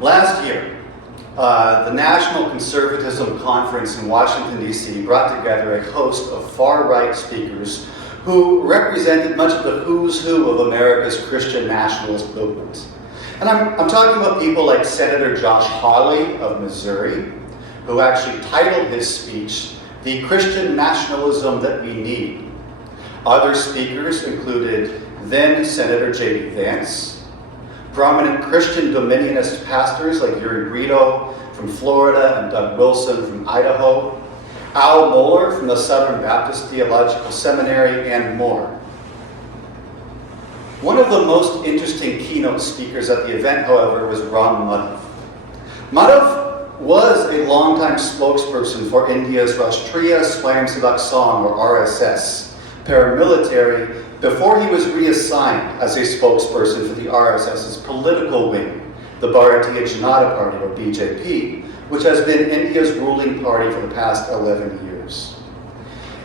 Last year, the National Conservatism Conference in Washington, D.C. brought together a host of far-right speakers who represented much of the who's who of America's Christian nationalist movement. And I'm talking about people like Senator Josh Hawley of Missouri, who actually titled his speech, "The Christian Nationalism That We Need." Other speakers included then Senator J.D. Vance, prominent Christian dominionist pastors like Yuri Brito from Florida and Doug Wilson from Idaho, Al Mohler from the Southern Baptist Theological Seminary, and more. One of the most interesting keynote speakers at the event, however, was Ram Madhav. Madhav was a longtime spokesperson for India's Rashtriya Swayamsevak Sangh, or RSS, paramilitary, before he was reassigned as a spokesperson for the RSS's political wing, the Bharatiya Janata Party, or BJP, which has been India's ruling party for the past 11 years.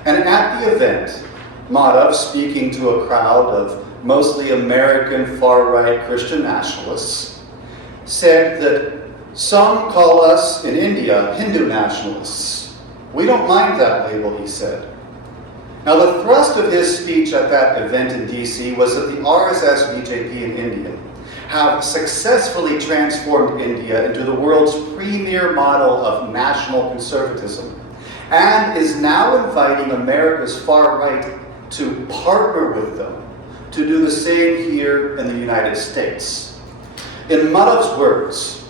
And at the event, Madhav, speaking to a crowd of mostly American far-right Christian nationalists, said that some call us in India Hindu nationalists. We don't mind that label, he said. Now, the thrust of his speech at that event in DC was that the RSS BJP in India have successfully transformed India into the world's premier model of national conservatism and is now inviting America's far right to partner with them to do the same here in the United States. In Madhav's words,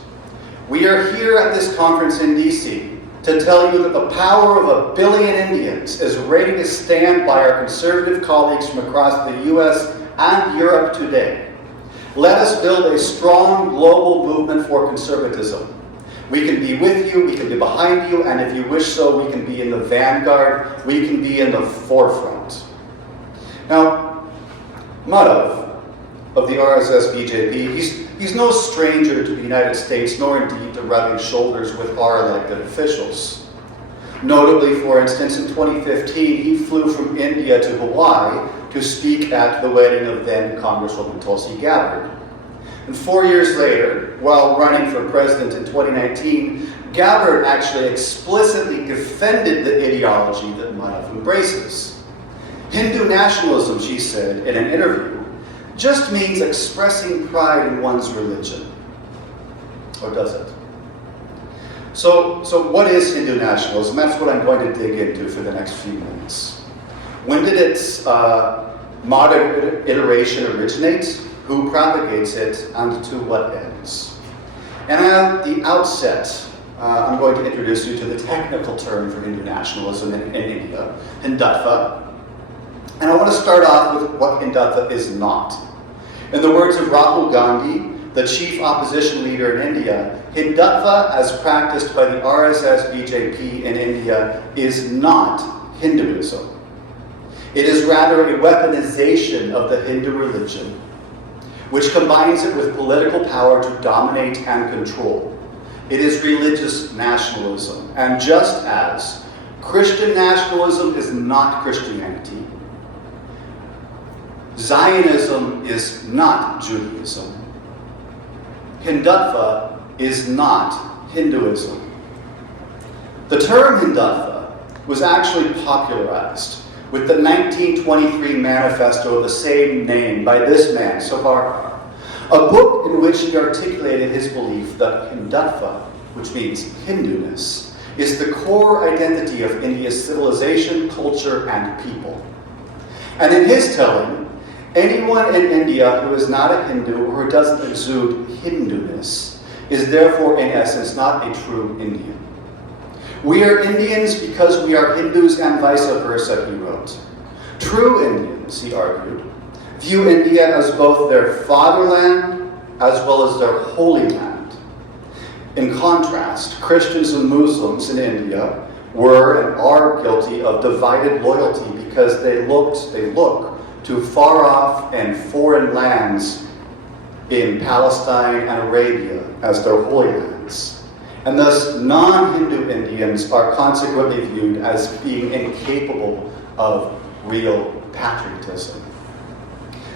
"We are here at this conference in DC to tell you that the power of 1 billion Indians is ready to stand by our conservative colleagues from across the US and Europe today. Let us build a strong global movement for conservatism. We can be with you, we can be behind you, and if you wish so, we can be in the vanguard, we can be in the forefront." Now, Madhav of the RSS BJP, he's no stranger to the United States, nor indeed to rubbing shoulders with our elected officials. Notably, for instance, in 2015, he flew from India to Hawaii to speak at the wedding of then Congresswoman Tulsi Gabbard. And 4 years later, while running for president in 2019, Gabbard actually explicitly defended the ideology that Madhav embraces. "Hindu nationalism," she said in an interview, "just means expressing pride in one's religion." Or does it? So what is Hindu nationalism? That's what I'm going to dig into for the next few minutes. When did its modern iteration originate? Who propagates it? And to what ends? And at the outset, I'm going to introduce you to the technical term for Hindu nationalism in India, Hindutva. And I want to start off with what Hindutva is not. In the words of Rahul Gandhi, the chief opposition leader in India, Hindutva, as practiced by the RSS BJP in India, is not Hinduism. It is rather a weaponization of the Hindu religion, which combines it with political power to dominate and control. It is religious nationalism, and just as Christian nationalism is not Christianity, Zionism is not Judaism, Hindutva is not Hinduism. The term Hindutva was actually popularized with the 1923 manifesto of the same name by this man, Savarkar, a book in which he articulated his belief that Hindutva, which means Hinduness, is the core identity of India's civilization, culture, and people. And in his telling, anyone in India who is not a Hindu or who doesn't exude Hinduness is therefore, in essence, not a true Indian. "We are Indians because we are Hindus and vice versa," he wrote. True Indians, he argued, view India as both their fatherland as well as their holy land. In contrast, Christians and Muslims in India were and are guilty of divided loyalty because they look to far-off and foreign lands in Palestine and Arabia as their holy lands. And thus, non-Hindu Indians are consequently viewed as being incapable of real patriotism.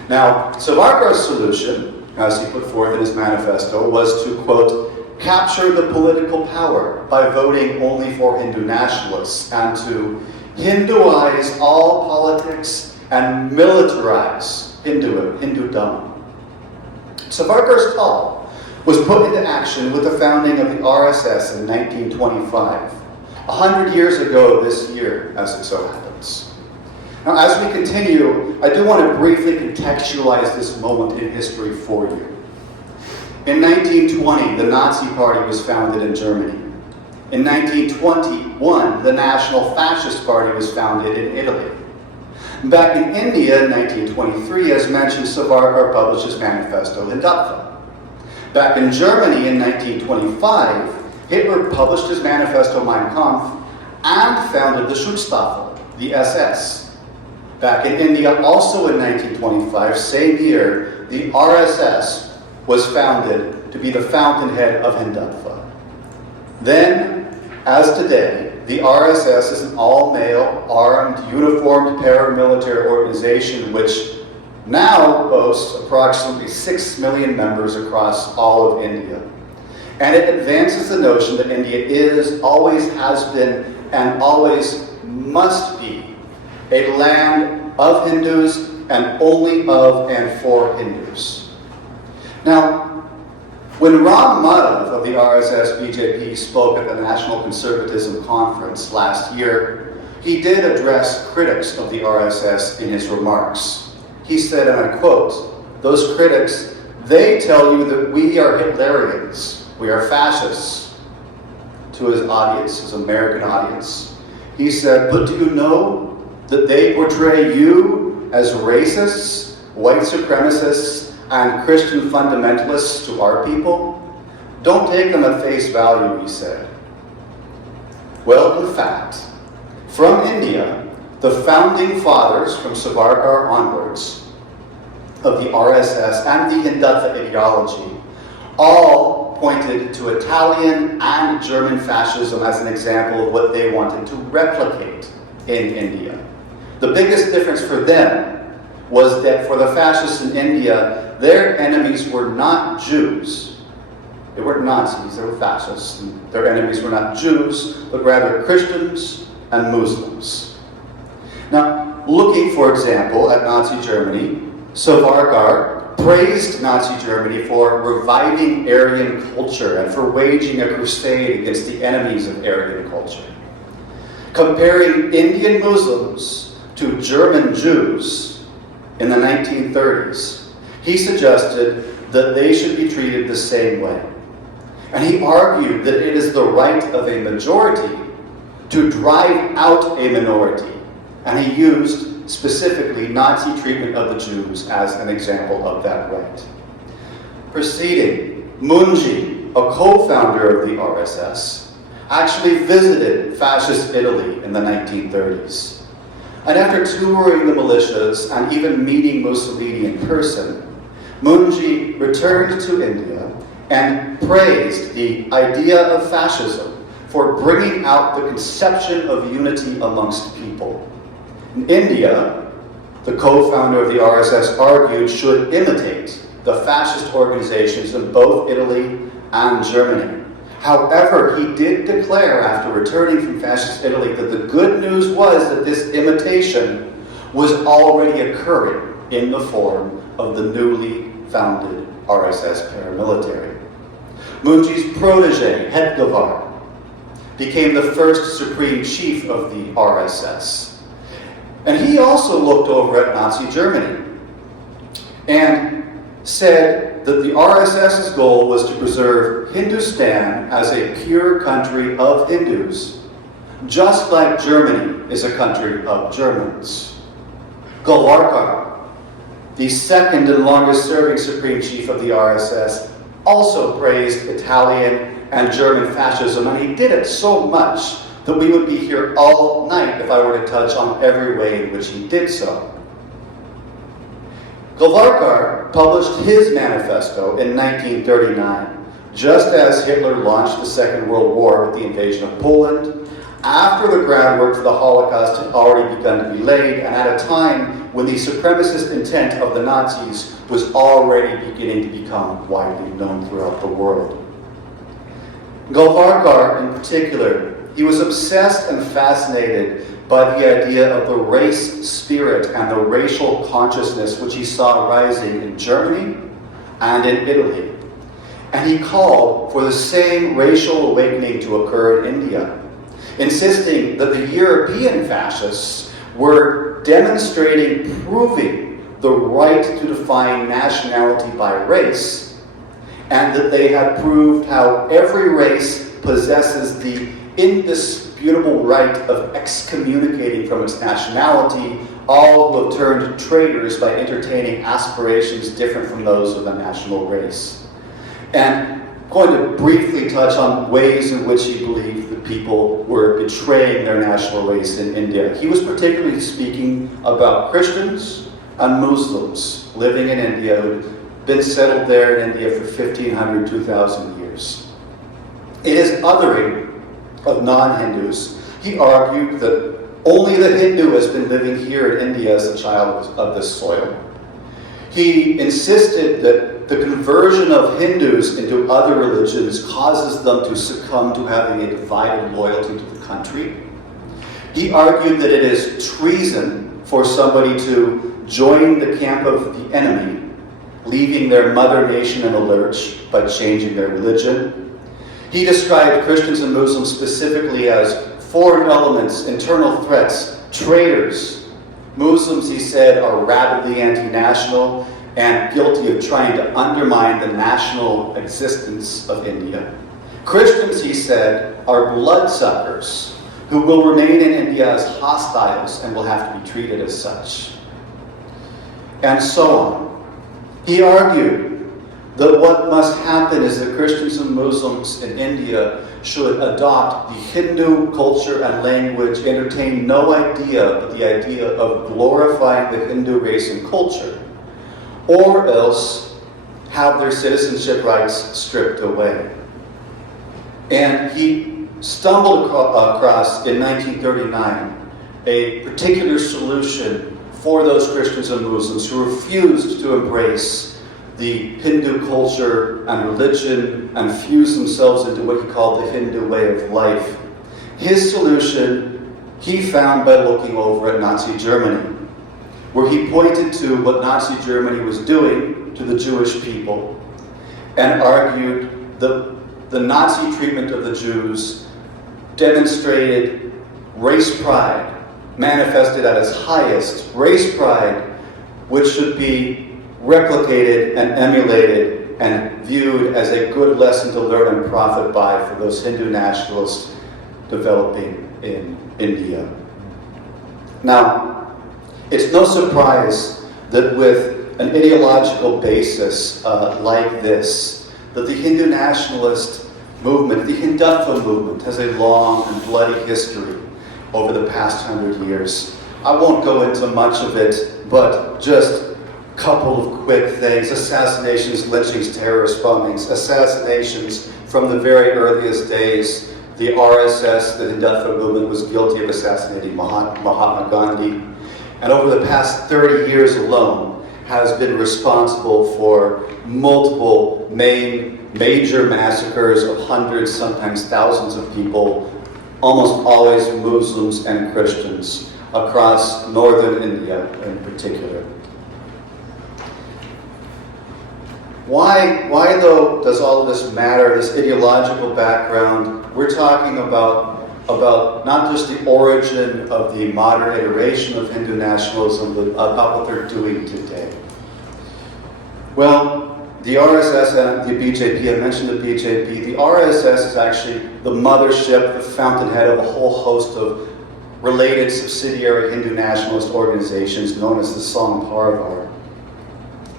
Now, Savarkar's solution, as he put forth in his manifesto, was to, quote, capture the political power by voting only for Hindu nationalists, and to Hinduize all politics and militarize Hindudom. Savarkar's call was put into action with the founding of the RSS in 1925, 100 years ago this year, as it so happens. Now, as we continue, I do want to briefly contextualize this moment in history for you. In 1920, the Nazi Party was founded in Germany. In 1921, the National Fascist Party was founded in Italy. Back in India in 1923, as mentioned, Savarkar published his manifesto, Hindutva. Back in Germany in 1925, Hitler published his manifesto, Mein Kampf, and founded the Schutzstaffel, the SS. Back in India, also in 1925, same year, the RSS was founded to be the fountainhead of Hindutva. Then, as today, the RSS is an all-male, armed, uniformed paramilitary organization which now boasts approximately 6 million members across all of India. And it advances the notion that India is, always has been, and always must be a land of Hindus and only of and for Hindus. Now, when Ram Madhav of the RSS BJP spoke at the National Conservatism Conference last year, he did address critics of the RSS in his remarks. He said, and I quote, "Those critics, they tell you that we are Hitlerians, we are fascists." To his audience, his American audience, he said, "But do you know that they portray you as racists, white supremacists, and Christian fundamentalists to our people? Don't take them at face value," he said. Well, in fact, from India, the founding fathers from Savarkar onwards of the RSS and the Hindutva ideology all pointed to Italian and German fascism as an example of what they wanted to replicate in India. The biggest difference for them was that for the fascists in India, their enemies were not Jews. They weren't Nazis, they were fascists. And their enemies were not Jews, but rather Christians and Muslims. Now, looking, for example, at Nazi Germany, Savarkar praised Nazi Germany for reviving Aryan culture and for waging a crusade against the enemies of Aryan culture. Comparing Indian Muslims to German Jews in the 1930s, he suggested that they should be treated the same way. And he argued that it is the right of a majority to drive out a minority. And he used specifically Nazi treatment of the Jews as an example of that right. Proceeding, Munji, a co-founder of the RSS, actually visited fascist Italy in the 1930s. And after touring the militias and even meeting Mussolini in person, Munji returned to India and praised the idea of fascism for bringing out the conception of unity amongst people. In India, the co-founder of the RSS argued should imitate the fascist organizations in both Italy and Germany. However, he did declare after returning from fascist Italy that the good news was that this imitation was already occurring in the form of the newly founded RSS paramilitary. Munji's protege, Hedgavar, became the first supreme chief of the RSS. And he also looked over at Nazi Germany and said that the RSS's goal was to preserve Hindustan as a pure country of Hindus, just like Germany is a country of Germans. Golwarkar, the second and longest serving supreme chief of the RSS, also praised Italian and German fascism, and he did it so much that we would be here all night if I were to touch on every way in which he did so. Golwarkar published his manifesto in 1939, just as Hitler launched the Second World War with the invasion of Poland, after the groundwork for the Holocaust had already begun to be laid, and at a time when the supremacist intent of the Nazis was already beginning to become widely known throughout the world. Golvarkar, in particular, he was obsessed and fascinated by the idea of the race spirit and the racial consciousness which he saw rising in Germany and in Italy. And he called for the same racial awakening to occur in India, insisting that the European fascists were demonstrating, proving the right to define nationality by race, and that they had proved how every race possesses the indisputable right of excommunicating from its nationality all who have turned traitors by entertaining aspirations different from those of the national race. And I'm going to briefly touch on ways in which he believed that people were betraying their national race in India. He was particularly speaking about Christians and Muslims living in India who'd been settled there in India for 1,500, 2,000 years. In his othering of non-Hindus, he argued that only the Hindu has been living here in India as a child of this soil. He insisted that the conversion of Hindus into other religions causes them to succumb to having a divided loyalty to the country. He argued that it is treason for somebody to join the camp of the enemy, leaving their mother nation in a lurch by changing their religion. He described Christians and Muslims specifically as foreign elements, internal threats, traitors. Muslims, he said, are rabidly anti-national and guilty of trying to undermine the national existence of India. Christians, he said, are bloodsuckers who will remain in India as hostiles and will have to be treated as such. And so on. He argued that what must happen is that Christians and Muslims in India should adopt the Hindu culture and language, entertain no idea but the idea of glorifying the Hindu race and culture, or else have their citizenship rights stripped away. And he stumbled across, in 1939, a particular solution for those Christians and Muslims who refused to embrace the Hindu culture and religion and fuse themselves into what he called the Hindu way of life. His solution he found by looking over at Nazi Germany, where he pointed to what Nazi Germany was doing to the Jewish people and argued that the Nazi treatment of the Jews demonstrated race pride, manifested at its highest, race pride, which should be replicated and emulated and viewed as a good lesson to learn and profit by for those Hindu nationalists developing in India. Now, it's no surprise that with an ideological basis like this, that the Hindu nationalist movement, the Hindutva movement, has a long and bloody history over the past 100 years. I won't go into much of it, but just couple of quick things: assassinations, lynchings, terrorist bombings, assassinations from the very earliest days. The RSS, the Hindutva movement, was guilty of assassinating Mahatma Gandhi, and over the past 30 years alone has been responsible for multiple major massacres of hundreds, sometimes thousands of people, almost always Muslims and Christians, across northern India in particular. Why though does all of this matter, this ideological background? We're talking about not just the origin of the modern iteration of Hindu nationalism, but about what they're doing today. Well, the RSS and the BJP, I mentioned the BJP. The RSS is actually the mothership, the fountainhead of a whole host of related subsidiary Hindu nationalist organizations known as the Sangh Parivar.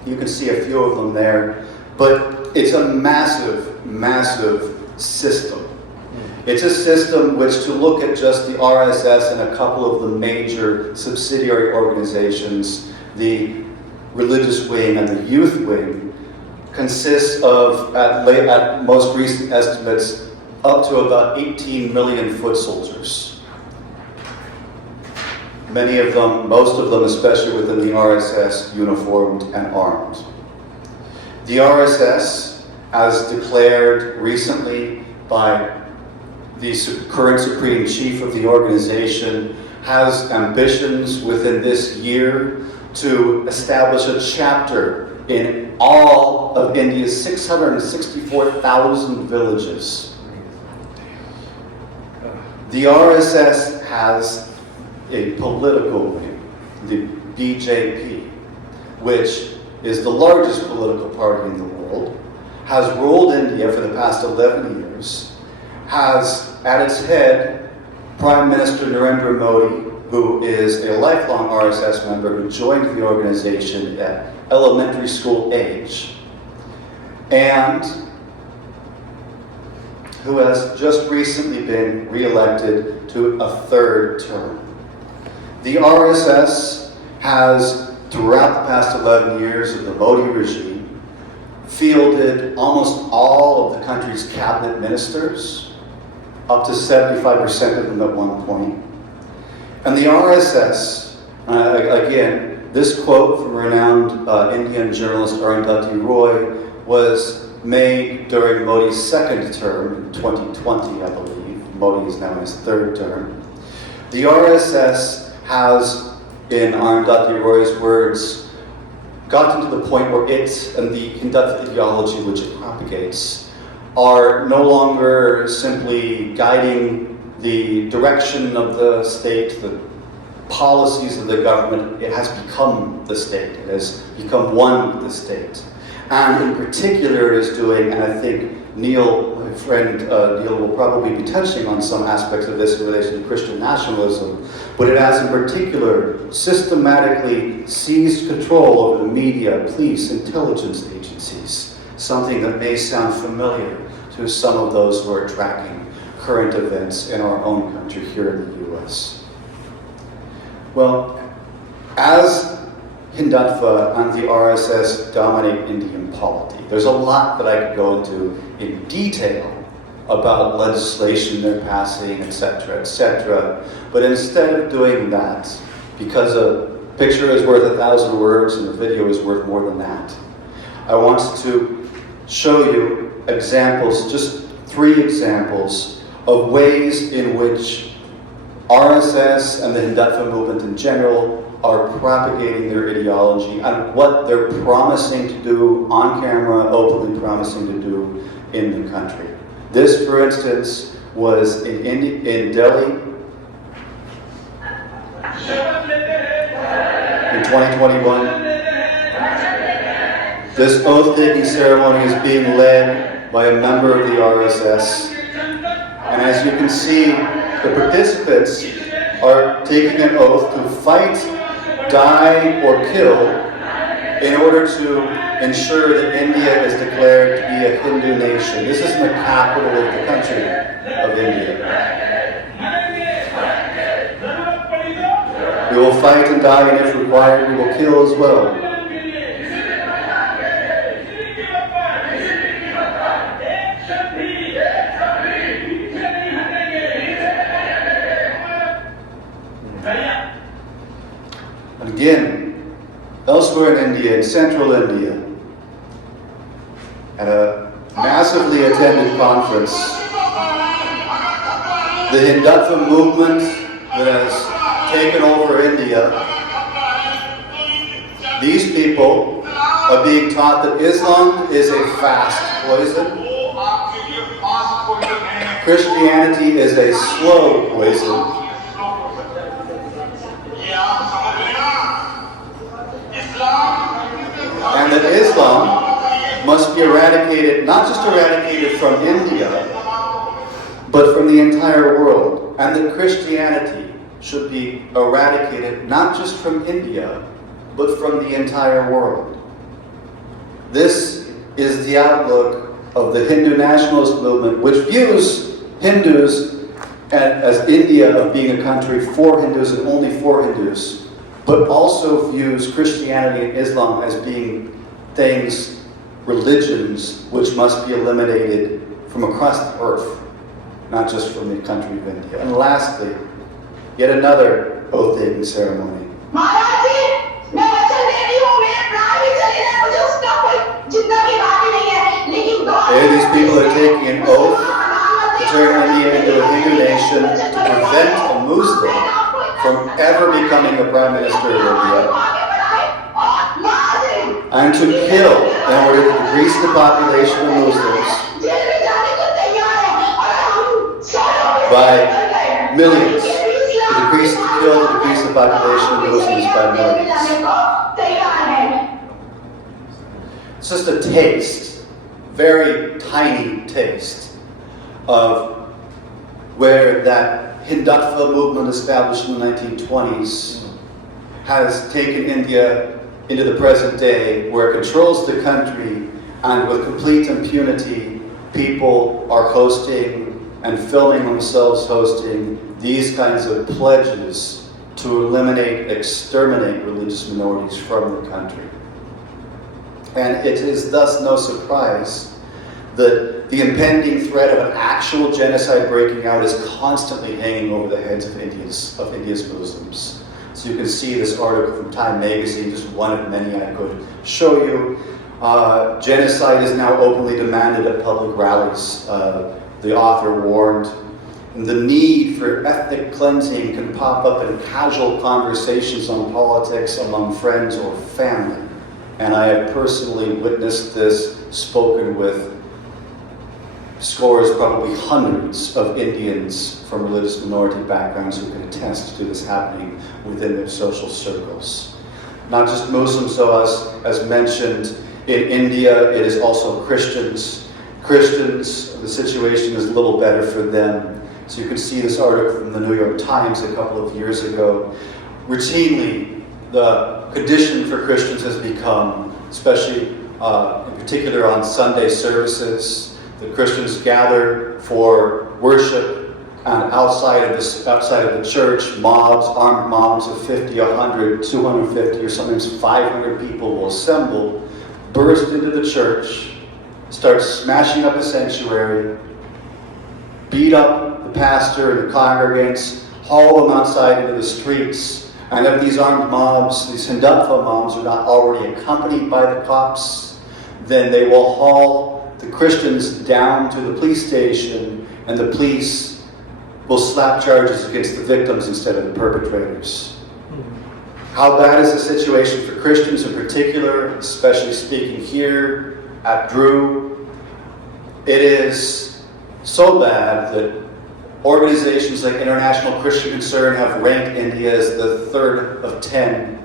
You can see a few of them there, but it's a massive, massive system. It's a system which, to look at just the RSS and a couple of the major subsidiary organizations, the religious wing and the youth wing, consists of, at most recent estimates, up to about 18 million foot soldiers. Many of them, most of them, especially within the RSS, uniformed and armed. The RSS, as declared recently by the current Supreme Chief of the organization, has ambitions within this year to establish a chapter in all of India's 664,000 villages. The RSS has a political wing, the BJP, which is the largest political party in the world, has ruled India for the past 11 years, has at its head Prime Minister Narendra Modi, who is a lifelong RSS member who joined the organization at elementary school age, and who has just recently been re-elected to a third term. The RSS has, throughout the past 11 years of the Modi regime, fielded almost all of the country's cabinet ministers, up to 75% of them at one point. And the RSS, again, this quote from renowned Indian journalist Arundhati Roy was made during Modi's second term in 2020, I believe. Modi is now in his third term. The RSS has, in Arundhati Roy's words, gotten to the point where it and the Hindutva ideology which it propagates are no longer simply guiding the direction of the state, the policies of the government. It has become the state. It has become one with the state. And in particular is doing, and I think Neil, my friend Neil, will probably be touching on some aspects of this in relation to Christian nationalism, but it has in particular systematically seized control over the media, police, intelligence agencies, something that may sound familiar to some of those who are tracking current events in our own country here in the US. Well, as Hindutva and the RSS dominate Indian polity, there's a lot that I could go into in detail about legislation they're passing, etc., etc. But instead of doing that, because a picture is worth 1,000 words and a video is worth more than that, I want to show you examples, just 3 examples of ways in which RSS and the Hindutva movement in general are propagating their ideology and what they're promising to do on camera, openly promising to do in the country. This, for instance, was in Delhi in 2021. This oath-taking ceremony is being led by a member of the RSS. And as you can see, the participants are taking an oath to fight, die, or kill in order to ensure that India is declared to be a Hindu nation. This is in the capital of the country of India. We will fight and die, and if required, we will kill as well. And again, elsewhere in India, in central India, at a massively attended conference, the Hindutva movement that has taken over India, these people are being taught that Islam is a fast poison, Christianity is a slow poison, and that Islam must be eradicated, not just eradicated from India, but from the entire world. And that Christianity should be eradicated not just from India, but from the entire world. This is the outlook of the Hindu nationalist movement, which views Hindus as India of being a country for Hindus and only for Hindus, but also views Christianity and Islam as being things, religions, which must be eliminated from across the earth, not just from the country of India. And lastly, yet another oath-taking ceremony. These people are taking an oath turn India into a Hindu nation to prevent a Muslim from ever becoming the Prime Minister of India, and to kill in order to decrease the population of Muslims by millions, to decrease the population of Muslims by millions. It's just a taste, very tiny taste, of where that Hindutva movement established in the 1920s has taken India into the present day, where it controls the country, and with complete impunity, people are hosting and filming themselves hosting these kinds of pledges to eliminate, exterminate religious minorities from the country. And it is thus no surprise that the impending threat of an actual genocide breaking out is constantly hanging over the heads of India's Muslims. So you can see this article from Time magazine, just one of many I could show you. Genocide is now openly demanded at public rallies. The author warned. And the need for ethnic cleansing can pop up in casual conversations on politics among friends or family. And I have personally witnessed this, spoken with scores, probably hundreds of Indians from religious minority backgrounds who can attest to this happening within their social circles. Not just Muslims, though, as mentioned, in India it is also Christians. Christians, the situation is a little better for them. So you can see this article from the New York Times a couple of years ago. Routinely, the condition for Christians has become, especially in particular on Sunday services, the Christians gather for worship, and outside of the church, armed mobs of 50, 100, 250, or sometimes 500 people will assemble, burst into the church, start smashing up the sanctuary, beat up the pastor and the congregants, haul them outside into the streets. And if these armed mobs, these Hindutva mobs, are not already accompanied by the cops, then they will haul the Christians down to the police station, and the police will slap charges against the victims instead of the perpetrators. How bad is the situation for Christians in particular, especially speaking here at Drew? It is so bad that organizations like International Christian Concern have ranked India as the third of 10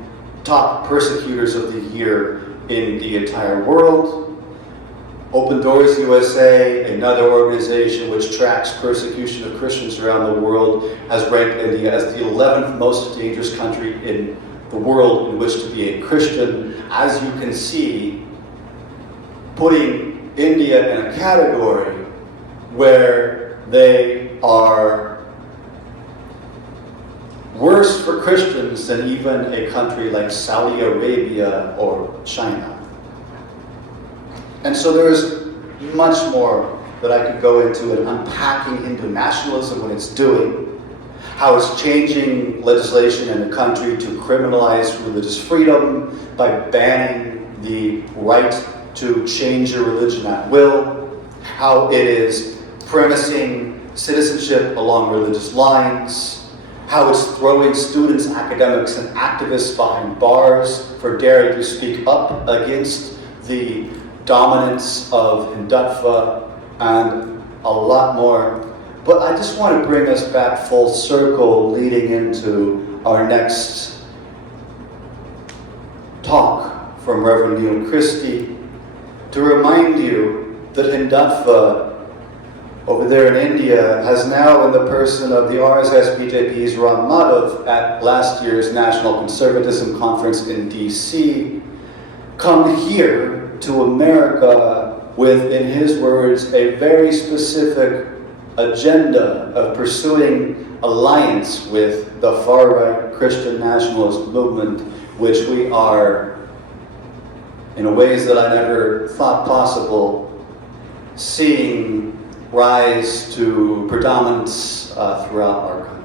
top persecutors of the year in the entire world. Open Doors USA, another organization which tracks persecution of Christians around the world, has ranked India as the 11th most dangerous country in the world in which to be a Christian. As you can see, putting India in a category where they are worse for Christians than even a country like Saudi Arabia or China. And so there is much more that I could go into in unpacking Hindu nationalism, what it's doing, how it's changing legislation in the country to criminalize religious freedom by banning the right to change your religion at will, how it is premising citizenship along religious lines, how it's throwing students, academics, and activists behind bars for daring to speak up against the dominance of Hindutva, and a lot more. But I just want to bring us back full circle, leading into our next talk from Reverend Neil Christie, to remind you that Hindutva over there in India has now, in the person of the RSS BJP's Ram Madhav at last year's National Conservatism Conference in DC, come here to America with, in his words, a very specific agenda of pursuing alliance with the far-right Christian nationalist movement, which we are, in ways that I never thought possible, seeing rise to predominance throughout our country.